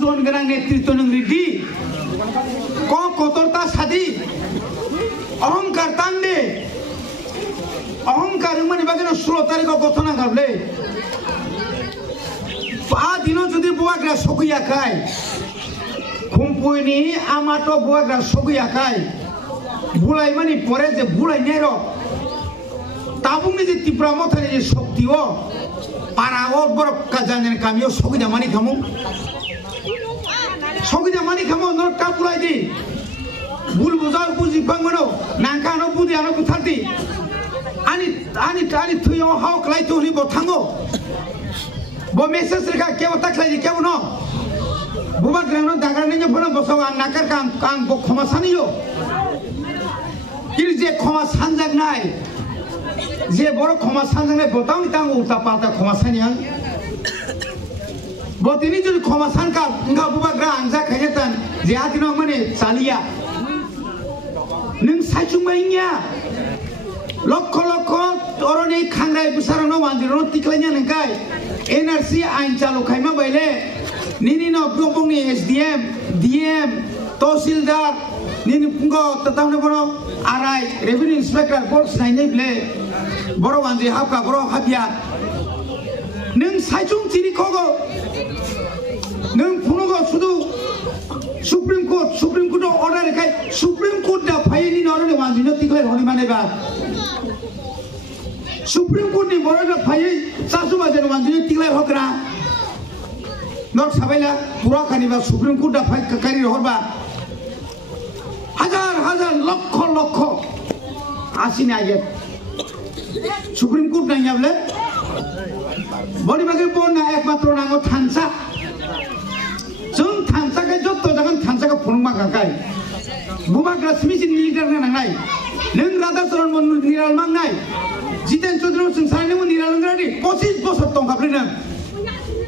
जन गोनां नेतृत्व नों रेडी को कतरता सादी अहंकार तांदे अहंकार माने बागे 16 तारिख गठना गाबले आ दिनो जुदि बुवाग्रा सगैयाखाय खुमपुइनि आमातो बुवाग्रा सगैयाखाय बुलाय माने परे जे बुलायनाय र ताबुंनि जे तिप्रा मथानि जे शक्ति ओ पाराओ बर काजाने कामियो सगैदा मानि खामु नोट का बुलाय दि बुल बुजाल बुजि बांगनो नांखानो बुदियानो बुथारदि आनि थुयो हाव क्लाय तुनि बथांगो बो मेसेज रेखा केव ताखलाय केव न बुबा ग्रानो दागारनि फनो बसो आं नाकार कां बो खमा सानियो किरि जे खमा सानजागनाय जे बर खमा सानजागनाय बताउनि तां उल्टा पाल्टा खमा सानिया बतिनि जुदि खमा सानका इंगा बुबा ग्रा आंजा खायतान जे आदिनो माने चालिया नों साइचुंबायनिया लक्ष लक्ष अरनि खांराय बुसारनो वानजिरनो तिक्लायनिया नंखाय एनआरसी आइन चालु खायमा बायले निनि न बुंबुंनि एसडीएम डीएम तहसीलदार निनि पुंगो ततावने बरो आरआई रेवेन्यू इंस्पेक्टर बोर्ड साइनै ब्ले बरो वानजि हाबका बरो हाबिया नों साइचुं तिनि खगो नों फुनुगो सुदु सुप्रीम कोर्ट ऑर्डर खाय सुप्रीम कोर्ट दा फायनि नरनि वानजिनो तिक्लाय हनि मानेबा सुप्रीम कोर्ट नि बरो फायै सासुबा जेन वानजिनो तिक्लाय हकरा नर साबायला पुरा खानिबा सुप्रीम कोर्ट दा फाय कारि हरबा हजार लक्ष आसिना आगे सुप्रीम कोर्ट नायाबले बडी बागे बोना एकमात्र नांगो थानसा जों थानसाखै जत्त जागोन थानसाखौ फुरुंमा गागाय बुबाग्रा स्मिसिन लिडार नांनाय नों राधा चरण निराल मांनाय जितेन चौधरी जों सानैनोबो निराल नांग्रादि 25 बोसोर दंखाब्ले नों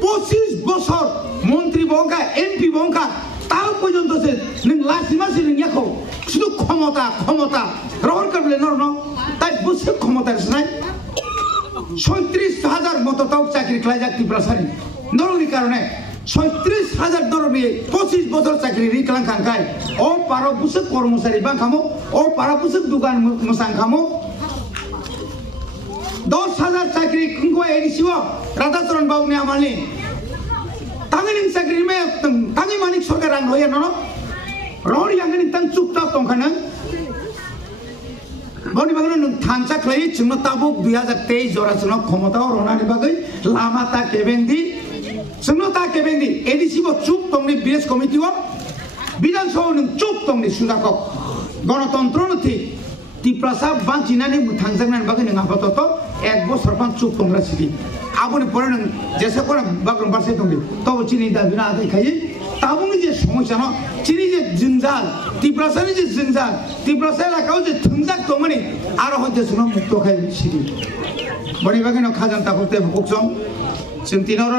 25 बोसोर मन्त्री बंका एमपि बंका ताव पर्यन्तसे नों लासिमासि नोंयाखौ शुधु क्षमता रहर करले नरनो ताই बसे क्षमता सनाय 36,000 मतो ताव चाकरी खालायजाक तिप्रासारि नरनि कारणे 36,000 दरनि 25 बोसोर चाकरी रिकलां खांखाय ओ पारो बुसे कर्मचारी बांखामो ओ पारो बुसे दुकान मोसांखामो 10,000 चाकरी कुंगो एडिसिओ राधाचरण बाबुनि आमालनि तांगनि चाकरी मे तांगि मानिक सरकार रां होया न रौरि आंगनि तां चुपचाप दंखानो बनि बागनो नों थानसा खलाय जोंनो ताबुक 2023 जरा जोंनो क्षमताव रनानि बागै लामा ता केबेंदि जोंनो ता केबेंदि एडिसिबो चुप दंनि बीएस कमिटिओ विधानसभा नों चुप दंनि सुदाको गणतन्त्र नथि तिप्रासा बांचिनानि मुथांजांनानि बागै नों आपातत एक बोसोर पान चुप दंग्रा सिदि आबुनि परे नों जेसे कोन बागरम बारसे दंदि तब चिनि दाबिना आदै खायि ताबुनि जे समस्या न चिनि जे जिंजाल तिप्रासानि जे जिंजाल तिप्रासा एलाकायाव जे थंजाक दंमोनि आरो हयतो जों मुक्त खाय सिदि बनि बागै न खाजान ताखौते बुकजों जों तिनारो